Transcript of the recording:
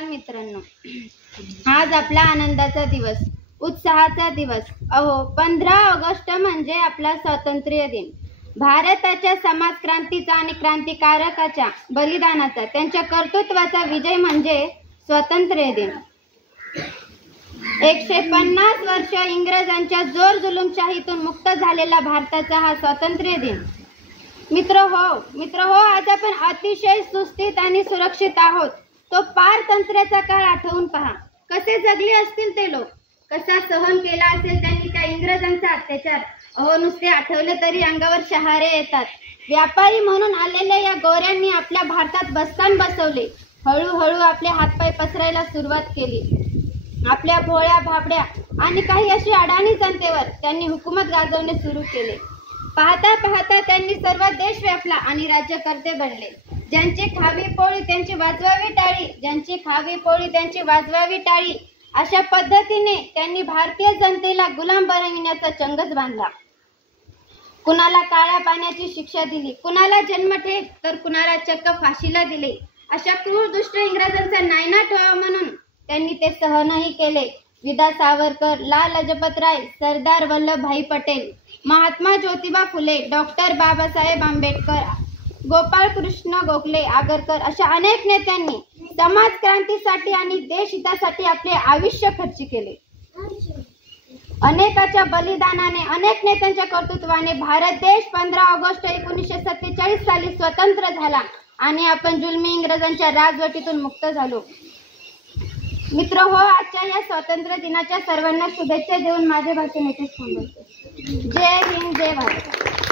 मित्रांनो, आज आपला आनंदाचा दिवस, उत्साहाचा दिवस. 15 ऑगस्ट म्हणजे आपला स्वातंत्र्य दिन. भारताच्या समाजक्रांतीचा आणि क्रांतिकारकाच्या बलिदानाचा, त्यांच्या कर्तृत्वाचा विजय म्हणजे स्वातंत्र्य दिन. 150 वर्ष इंग्रजांच्या जोर जुलूमशाहीतून मुक्त झालेला भारताचा हा स्वातंत्र्य दिन. मित्र हो, आज आपण अतिशय सुस्थित आणि सुरक्षित आहोत. तो पारतंत्र्याचा काळ आठवून पहा. कसे जगले असतील ते लोक, कसा सहन केला असेल त्यांनी त्या इंग्रजांचा अत्याचार. नुसते आठवले तरी अंगावर शहारे येतात. व्यापारी म्हणून आलेल्या या गोऱ्यांनी आपल्या भारतात बस्तान बसवले. हळूहळू आपले हातपाय पसरायला सुरुवात केली. आपल्या भोळ्या भाबड्या आणि काही अशी अडाणी जनतेवर त्यांनी हुकूमत गाजवणे सुरू केले. पाहता पाहता त्यांनी सर्व देश व्यापला आणि राज्यकर्ते बनले. ज्यांची खावी पोळी त्यांची वाजवावी टाळी, ज्यांची खावी पोळी त्यांची वाजवावी टाळी, अशा पद्धतीने त्यांनी भारतीय जनतेला गुलाम बनविण्याचा चंगच बांधला. कुणाला काळ्या पाण्याची शिक्षा दिली, कुणाला जन्मठेप, तर कुणाला चक्क फाशीला दिले. अशा क्रूर दुष्ट इंग्रजांचा नायनाट व्हावा म्हणून त्यांनी ते सहनही केले. विदा सावरकर, लाल लजपतराय, सरदार वल्लभभाई पटेल, महात्मा ज्योतिबा फुले, डॉक्टर बाबासाहेब आंबेडकर, गोपाळ कृष्ण गोखले आगरकर अशा अनेक नेत्यांनी समाज क्रांतीसाठी आणि देशहितासाठी आपले आयुष्य खर्च केले. अनेकाच्या बलिदानाने, अनेक नेत्यांच्या कर्तृत्वाने भारत देश 15 ऑगस्ट 1947 साली स्वतंत्र झाला आणि आपण जुलमी इंग्रजांच्या राजवटीतून मुक्त झालो. मित्र हो, आजच्या या स्वातंत्र्य दिनाच्या सर्वांना शुभेच्छा देऊन माझे भाषण येथेच थांबवते. जय हिंद, जय भारत.